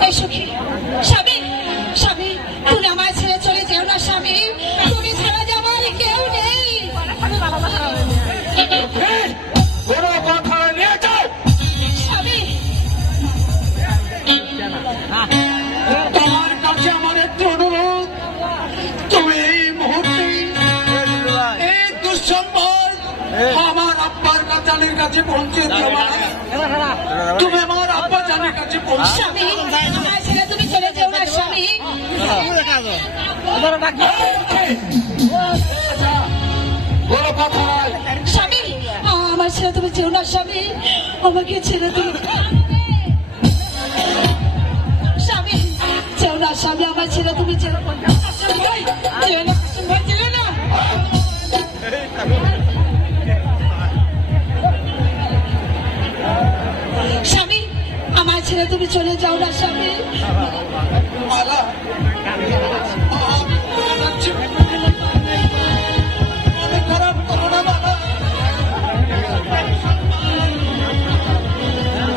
এই তুমি ছেড়ে চলে কেউ নেই। তোমার কাছে আমার একটু তুমি এই মুহূর্তে এই দুঃসম্পদ আমার আব্বার জানের কাছে পৌঁছে দিও মা তুমি আমার আব্বা জানের কাছে পৌঁছে আমার ছেলে তুমি চলে যেও না স্বামী। বড় স্বামী আমার ছেলে তুমি যেও না স্বামী। আমাকে ছেড়ে তুমি তুমি চলে যাও না স্বামী। মালা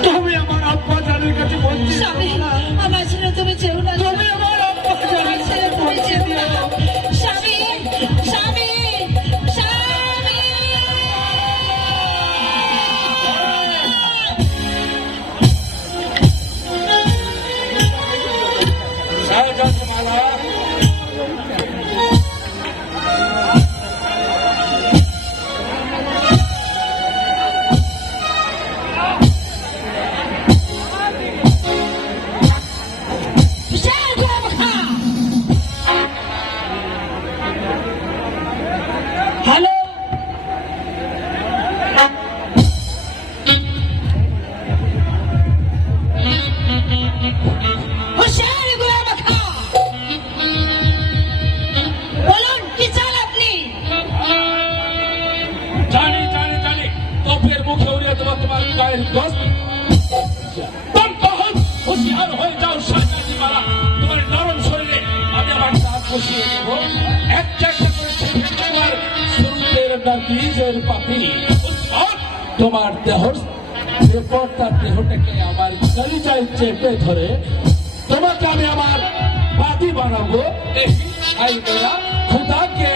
তুমি আমার আব্বা জানের কাছে বলছি স্বামী গায়ের দোস্ত তখন হুশিয়ার হয়ে যাও সাজাদি মারা। তোমার নরম শরীরে আমি আমার দাঁত বসিয়ে দেবো। একটা একটা করে ছেড়ে তোমার শুরুতের না বীজের পাপি। তোমার দেহর এরপর তার দেহটাকে আমার কলিজায় চেপে ধরে, তোমাকে আমি আমার বাদি বানাবো। এই আই মেরা খুদাকে